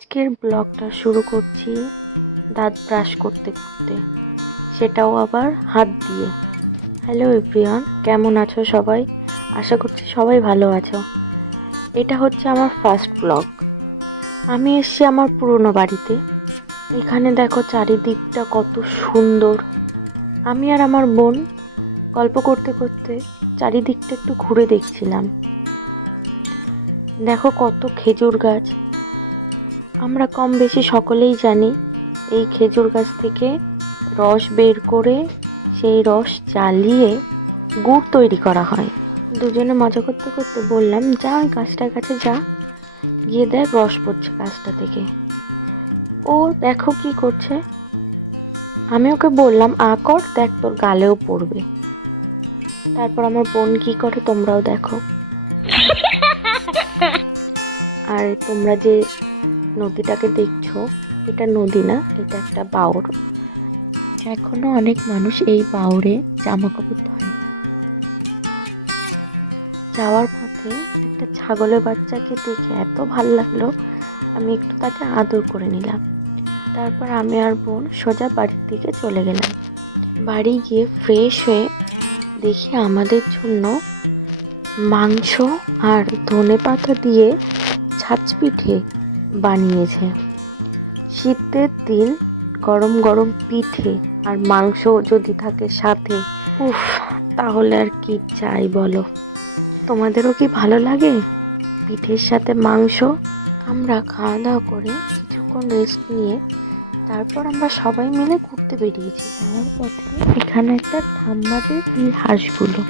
আজকের ব্লগটা শুরু করছি দাঁত ব্রাশ করতে করতে, সেটাও আবার হাত দিয়ে। হ্যালো এভরিওয়ান, কেমন আছো সবাই? আশা করছি সবাই ভালো আছো। এটা হচ্ছে আমার ফার্স্ট ব্লগ। আমি এসেছি আমার পুরনো বাড়িতে। এখানে দেখো চারিদিকটা কত সুন্দর। আমি আর আমার বোন গল্প করতে করতে চারিদিকটা একটু ঘুরে দেখছিলাম। দেখো কত খেজুর গাছ। আমরা কম বেশি সকলেই জানি এই খেজুর গাছ থেকে রস বের করে সেই রস জ্বালিয়ে গুড় তৈরি করা হয়। দুজনে মজা করতে করতে বললাম, যা ওই গাছটার কাছে যা, গিয়ে দেখ রস পড়ছে গাছটা থেকে। ও দেখো কি করছে। আমি ওকে বললাম, আ কর, দেখ তোর গালেও পড়বে। তারপর আমার বোন কি করে তোমরাও দেখো। আর তোমরা যে নদীটাকে দেখছো, এটা নদী না, এটা একটা বাওর। এখনো অনেক মানুষ এই বাওরে জামা কাপড় ধোয়। যাওয়ার পথে একটা ছাগলের বাচ্চাকে দেখে এত ভাল লাগলো, আমি একটু তাকে আদর করে নিলাম। তারপর আমি আর বোন সোজা বাড়ির দিকে চলে গেলাম। বাড়ি গিয়ে ফ্রেশ হয়ে দেখি আমাদের জন্য মাংস আর ধনেপাতা দিয়ে ছাচ পিঠে বানিয়েছে। শীতের দিন গরম গরম পিঠে আর মাংস যদি থাকে সাথে, উফ, তাহলে আর কি চাই বলো। তোমাদেরও কি ভালো লাগে পিঠের সাথে মাংস? আমরা খাওয়া দাওয়া করে কিছুক্ষণ রেস্ট নিয়ে তারপর আমরা সবাই মিলে ঘুরতে বেরিয়েছি। যাওয়ার পথে এখানে একটা ঠাম্মাদের এই হাঁসগুলো,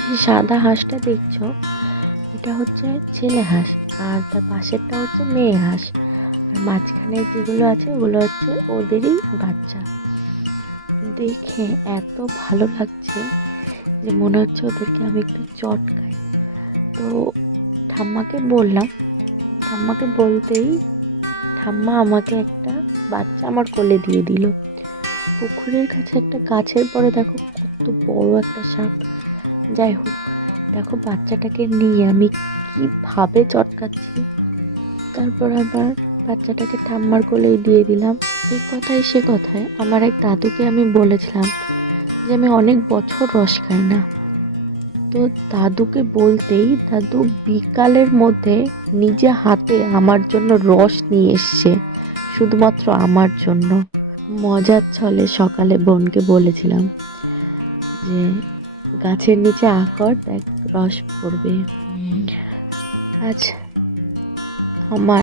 যে সাদা হাঁসটা দেখছো এটা হচ্ছে ছেলে হাঁস, আর তার পাশেরটা হচ্ছে মেয়ে হাঁস, আর মাঝখানে যেগুলো আছে ওগুলো হচ্ছে ওদেরই বাচ্চা। দেখে এত ভালো লাগছে যে মনে হচ্ছে ওদেরকে আমি একটু চটকাই। তো ঠাম্মাকে বললাম, ঠাম্মাকে বলতেই ঠাম্মা আমাকে একটা বাচ্চা আমার কোলে দিয়ে দিল। পুকুরের কাছে একটা গাছের পরে দেখো কত বড় একটা সাপ। যাই হোক, দেখো বাচ্চাটাকে নিয়ে আমি কিভাবে চটকাচ্ছি। তারপর আবার বাচ্চাটাকে ঠাম্মার কোলেই দিয়ে দিলাম। এই কথায় সে কথায় আমার এক দাদুকে আমি বলেছিলাম যে আমি অনেক বছর রস খাই না। তো দাদুকে বলতেই দাদু বিকালের মধ্যে নিজে হাতে আমার জন্য রস নিয়ে এসছে, শুধুমাত্র আমার জন্য। মজার ছলে সকালে বোনকে বলেছিলাম যে গাছের নিচে আকর, দেখ রস পড়বে। আজ আমার